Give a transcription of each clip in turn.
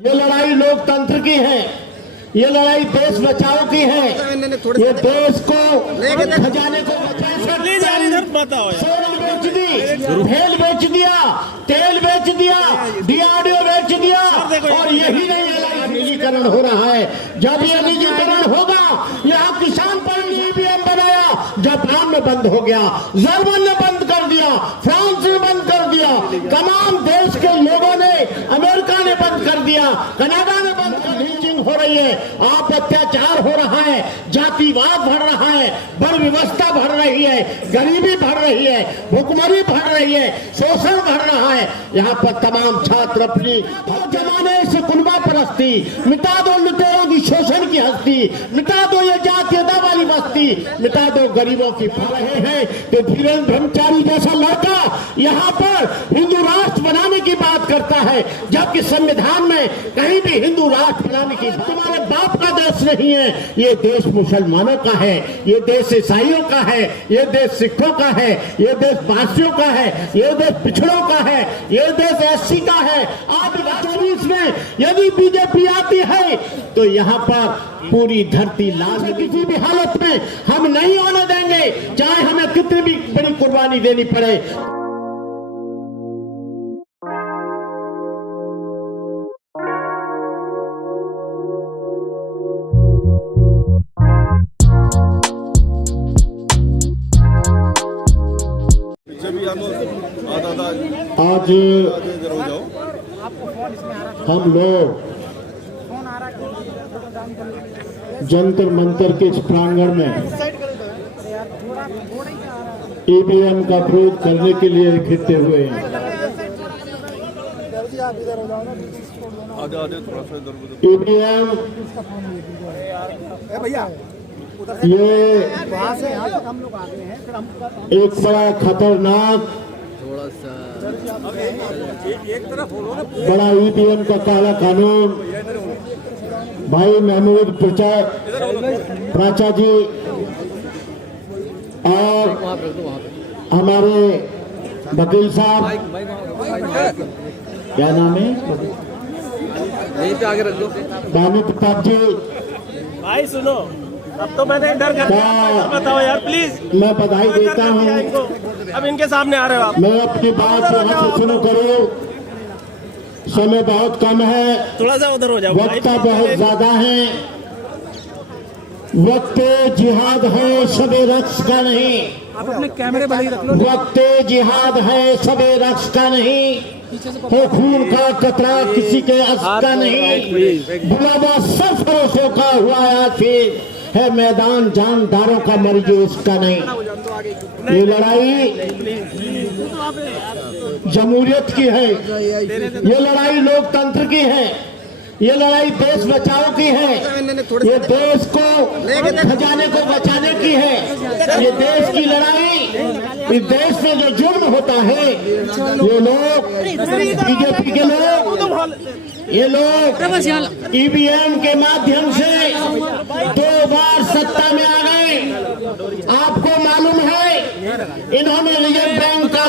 ये लड़ाई लोकतंत्र की है, ये लड़ाई देश बचाओ की है। ये देश को खजाने को सोना बेच दी, भेल बेच दिया, तेल बेच दिया, डीआरडीओ बेच दिया और यही नहीं निजीकरण हो रहा है। जब ये निजीकरण होगा, यहाँ किसान पर ईवीएम बनाया, जापान में बंद हो गया, जर्मन ने बंद कर दिया, फ्रांस ने बंद कर दिया, तमाम देश के लोगों ने, अमेरिका ने बंद कर दिया, कनाडा ने बंद कर, लीचिंग हो रही है, आप अत्याचार हो रहा है, जातिवाद बढ़ रहा है, बड़ व्यवस्था बढ़ रही है, गरीबी बढ़ रही है, भुखमरी बढ़ रही है, शोषण बढ़ रहा है। यहाँ पर तमाम छात्र अपनी जमाने से कुनबा परस्ती मिटा दो, लुटेरों की शोषण की हस्ती मिटा दो, ये जातीयता वाली बस्ती मिटा दो, गरीबों की पा रहे हैं। तो धीरेन्द्र ब्रह्मचारी जैसा लड़का यहाँ पर हिंदू राष्ट्र बनाने की बात करता है, जबकि संविधान में कहीं भी हिंदू राष्ट्र बनाने की, तुम्हारे बाप का देश नहीं है, ये देश मुसलमानों का है, ये देश ईसाइयों का है, ये देश सिखों का है, ये देश पारसियों का है, ये देश पिछड़ों का है, ये देश एससी का है। आज 2024 में यदि बीजेपी आती है तो यहाँ पर पूरी धरती लाल, किसी भी हालत में हम नहीं होने देंगे, चाहे हमें कितनी भी बड़ी कुर्बानी देनी पड़े। आज हम लोग जंतर मंतर के इस प्रांगण में ईवीएम का विरोध करने के लिए इकट्ठे हुए हैं। ईवीएम ये एक बड़ा खतरनाक, बड़ा ईवीएम का काला कानून। भाई महमूद प्राचा जी और हमारे वकील साहब, क्या नाम है, आगे रख दो, दानी प्रताप जी। भाई सुनो, अब तो मैंने डर कर बताओ यार प्लीज। मैं बधाई देता हूँ। अब इनके सामने आ रहे हो आप। मैं अपनी बात यहाँ से शुरू करूँ, समय बहुत कम है, थोड़ा सा उधर हो जाओ, वक्त बहुत ज्यादा है। वक्त जिहाद है, सबे रक्स का नहीं। आप अपने कैमरे बड़े रख लो। वक्त जिहाद है, सबे रक्स का नहीं, हो खून का कतरा किसी के अस का नहीं, बुलावा सब फरोशों का हुआ या फिर है मैदान जानदारों का मर्जी उसका नहीं। ये लड़ाई जमहूरियत की है, ये लड़ाई लोकतंत्र की है, ये लड़ाई देश बचाओ की है, ये देश को खजाने को बचाने की है। ये देश की लड़ाई, इस देश में जो जुर्म होता है, ये लोग बीजेपी के लोग, ये लोग ईवीएम के माध्यम से 2 बार सत्ता में आ गए। आपको मालूम है, इन्होंने रिजर्व बैंक का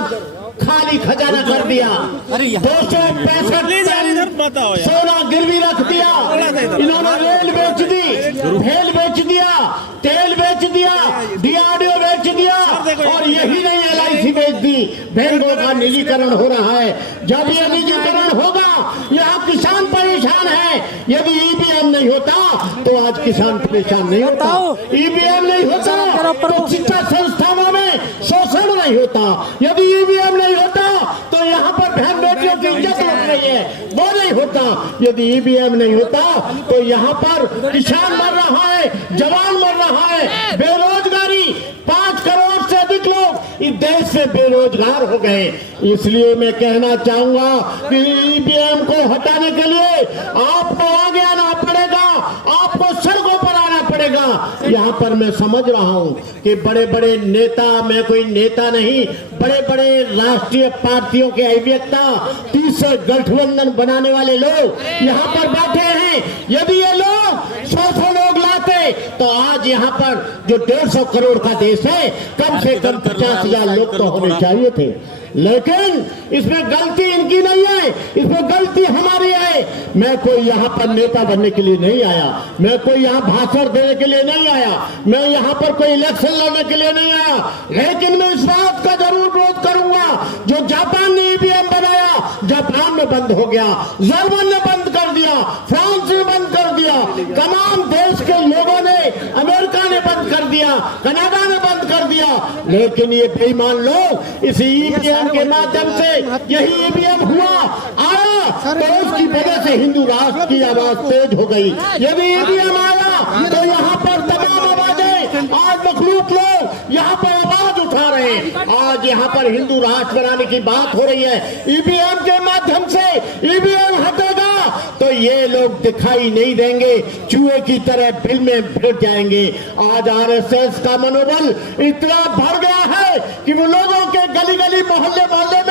खाली खजाना कर दिया, 265 सोना गिरवी रख दिया। इन्होंने रेल बेच दी, भेल बेच दिया, तेल बेच दिया, डीआरडीओ बेच दिया और यही नहीं LIC बेच दी। बैंकों का निजीकरण हो रहा है। जब ये निजीकरण होगा, यहाँ किसान परेशान है। यदि ईवीएम नहीं होता तो आज किसान परेशान नहीं होता, ईवीएम नहीं होता तो शिक्षा संस्थानों में शोषण नहीं होता, यदि ईवीएम नहीं होता तो यहाँ पर बहन बेटियों की इज्जत लग रही है, वो नहीं होता। यदि ईवीएम नहीं होता तो यहाँ पर किसान मर रहा है, जवान मर रहा है, बेरोजगारी 5 करोड़ से अधिक लोग इस देश से बेरोजगार हो गए। इसलिए मैं कहना चाहूंगा कि ईवीएम को हटाने के लिए आपको आगे आना पड़ेगा, आपको सड़कों पर आना पड़ेगा। यहाँ पर मैं समझ रहा हूँ कि बड़े बड़े नेता, मैं कोई नेता नहीं, बड़े बड़े राष्ट्रीय पार्टियों के अभियंता, 30 गठबंधन बनाने वाले लोग यहाँ पर बैठे हैं। यदि ये लोग 100 लोग लाते तो आज यहाँ पर जो 150 करोड़ का देश है, कम से कम 50,000 लोग तो होने चाहिए थे। लेकिन इसमें गलती इनकी नहीं है, इसमें गलती हमारी है। मैं कोई यहाँ पर नेता बनने के लिए नहीं आया, मैं कोई यहाँ भाषण देने के लिए नहीं आया, मैं यहाँ पर कोई इलेक्शन लड़ने के लिए नहीं आया, लेकिन मैं इस बात का जरूर विरोध करूंगा जो जापान ने ईवीएम बनाया, जापान में बंद हो गया, जर्मन ने बंद कर दिया, फ्रांस ने बंद कर दिया, तमाम देश के लोगों ने, अमेरिका ने बंद कर दिया, कनाडा ने बंद कर दिया, लेकिन ये बेईमान लोग इस ईवीएम के माध्यम से, यही ईवीएम हुआ आया तो उसकी वजह से हिंदू राष्ट्र की आवाज तेज हो गई। यदि ईवीएम आया तो यहाँ पर तमाम आवाजें, आज मखलूक लोग यहाँ पर आवाज उठा रहे हैं, आज यहाँ पर हिंदू राष्ट्र बनाने की बात हो रही है। ईवीएम के माध्यम से ईवीएम हटेगा तो ये लोग दिखाई नहीं देंगे, चूहे की तरह बिल में भिड़ जाएंगे। आज आरएसएस का मनोबल इतना बढ़ गया है कि वो लोगों के गली गली मोहल्ले मोहल्ले में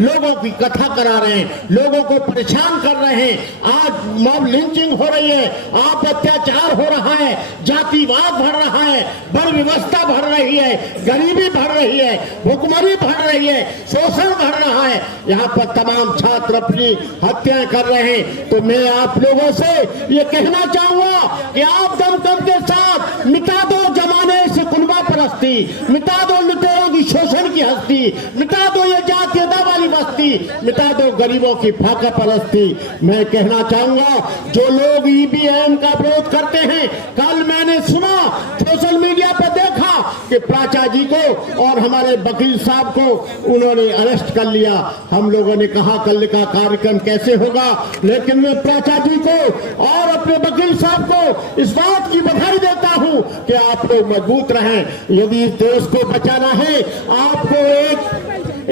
लोगों की कथा करा रहे हैं, लोगों को परेशान कर रहे हैं। आज मॉब लिंचिंग हो रही है, आप अत्याचार हो रहा है, जातिवाद बढ़ रहा है, बड़ व्यवस्था बढ़ रही है, गरीबी बढ़ रही है, भुखमरी बढ़ रही है, शोषण बढ़ रहा है। यहाँ पर तमाम छात्र अपनी हत्याएं कर रहे हैं। तो मैं आप लोगों से ये कहना चाहूंगा कि आप दमकम के साथ मिटा दो जमाने से कुनबा परस्ती, मिटा दो लुटेरों की शोषण की हस्ती, मिटा दो ये जातीयता वाली बस्ती, मिटा दो गरीबों की फाका परस्ती। मैं कहना चाहूंगा जो लोग ईवीएम का विरोध करते हैं, कल मैंने सुना सोशल मीडिया पर देखा कि प्राचा जी को और हमारे वकील साहब को उन्होंने अरेस्ट कर लिया। हम लोगों ने कहा कल का कार्यक्रम कैसे होगा, लेकिन मैं प्राचा जी को और अपने वकील साहब को इस बात की बधाई देता हूं कि आप लोग मजबूत रहें। यदि इस देश को बचाना है, आपको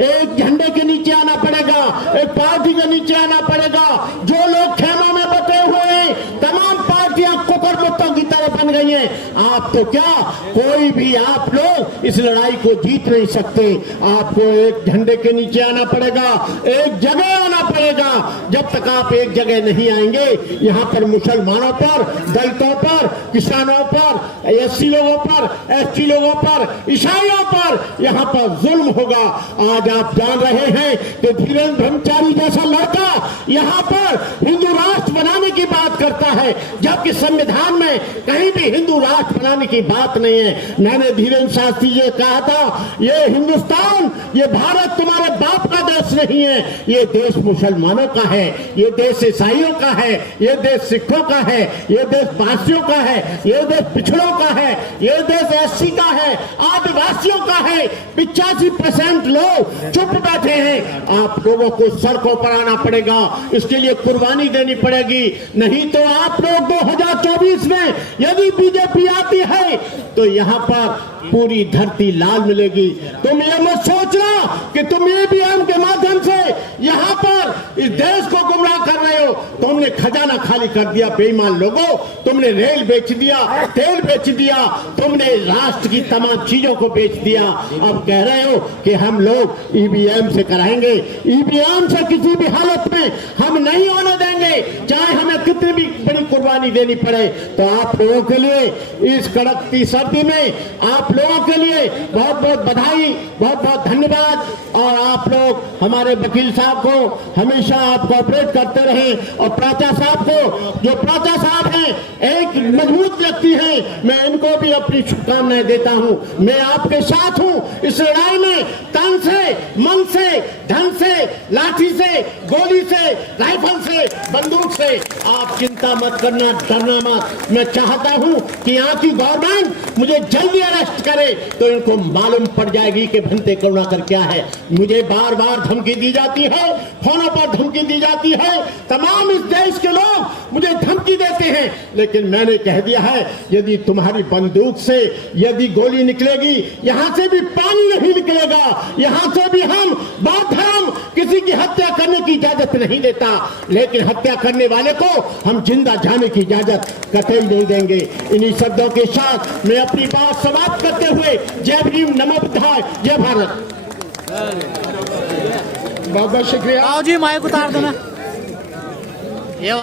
एक झंडे के नीचे आना पड़ेगा, एक पार्टी के नीचे आना पड़ेगा। जो लोग खेमों में बटे हुए हैं, तमाम पार्टियां कुकरमुत्तों की तरह बन गई हैं। आप तो क्या, कोई भी आप लोग इस लड़ाई को जीत नहीं सकते। आपको एक झंडे के नीचे आना पड़ेगा, एक जगह आना पड़ेगा। जब तक आप एक जगह नहीं आएंगे, यहाँ पर मुसलमानों पर, दलितों पर, किसानों पर, एससी लोगों पर, एसटी लोगों पर, ईसाइयों पर यहाँ पर जुल्म होगा। आज आप जान रहे हैं कि धीरेन्द्र ब्रह्मचारी जैसा लड़का यहाँ पर हिंदू राष्ट्र बनाने की बात करता है, जबकि संविधान में कहीं भी हिंदू राष्ट्र बनाने की बात नहीं है। मैंने धीरेन्द्र शास्त्री जी कहा था, ये हिंदुस्तान, ये भारत तुम्हारे बाप का देश नहीं है, ये देश मुसलमानों का है, ये देश ईसाइयों का है, ये देश सिखों का है, ये देश पारसियों का है, ये देश पिछड़ों का है, ये देश एससी का है, आदिवासियों का है। 85% लोग चुप बैठे हैं। आप लोगों को सड़कों पर आना पड़ेगा, इसके लिए कुर्बानी देनी पड़ेगी। नहीं तो आप लोग 2024 में यदि बीजेपी आती है तो यहाँ पर पूरी धरती लाल मिलेगी। तुम ये मत सोचना कि तुम ईवीएम के माध्यम से यहाँ पर इस देश को गुमराह कर रहे हो। तुमने खजाना खाली कर दिया बेईमान लोगों, तुमने रेल बेच दिया, तेल बेच दिया, तुमने राष्ट्र की तमाम चीजों को बेच दिया। अब कह रहे हो कि हम लोग ईवीएम से कराएंगे। ईवीएम से किसी भी हालत में हम नहीं होने देंगे, चाहे हमें कितनी भी बड़ी कुर्बानी देनी पड़े। तो आप लोगों के लिए इस कड़कती सर्दी में आप लोगों के लिए बहुत बहुत बधाई, बहुत बहुत धन्यवाद। और आप लोग हमारे वकील साहब को हमेशा आप कोऑपरेट करते रहें, और प्राचा साहब को, जो प्राचा साहब हैं, एक मजबूत व्यक्ति हैं, मैं इनको भी अपनी शुभकामनाएं देता हूं। मैं आपके साथ हूं इस लड़ाई में, तन से, मन से, धन से, लाठी से, गोली से, राइफल से, बंदूक से। आप चिंता मत करना, डरना मत। मैं चाहता हूं कि यहाँ की गवर्नमेंट मुझे जल्दी अरेस्ट करे तो इनको मालूम पड़ जाएगी कि भंते करुणाकर क्या है। मुझे बार बार धमकी दी जाती है, फोनों पर धमकी दी जाती है, तमाम इस देश के लोग मुझे धमकी देते हैं, लेकिन मैंने कह दिया है यदि तुम्हारी बंदूक से यदि गोली निकलेगी, यहां से भी पानी नहीं निकलेगा, यहां से भी हम बौद्ध धर्म किसी की हत्या करने की इजाजत नहीं देता, लेकिन हत्या करने वाले को हम जिंदा जाने की इजाजत कतई नहीं देंगे। इन्हीं शब्दों के साथ मैं अपनी बात समाप्त करते हुए जय भीम, नमो बुद्धाय, जय भारत। बहुत बहुत शुक्रिया। आओ जी, माइक उतार देना।